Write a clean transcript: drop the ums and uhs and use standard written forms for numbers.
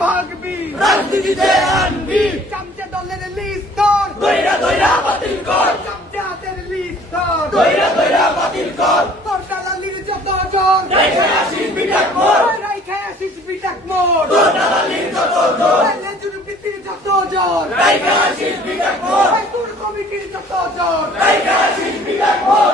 ভাগবি রাজনীতিতে আনবি চামচা দলের লিস্ট কর দইরা দইরা বাতিল কর চামচা হাতের লিস্ট কর দইরা দইরা বাতিল কর তোর দালালির যত জোর রেখে আসিস বিটাক মোর রাইখে আসিস বিটাক মোর তোর দালালির যত জোর লেজুর পিতির যত জোর রেখে আসিস বিটাক মোর তোর কমিটির যত জোর রেখে আসিস বিটাক মোর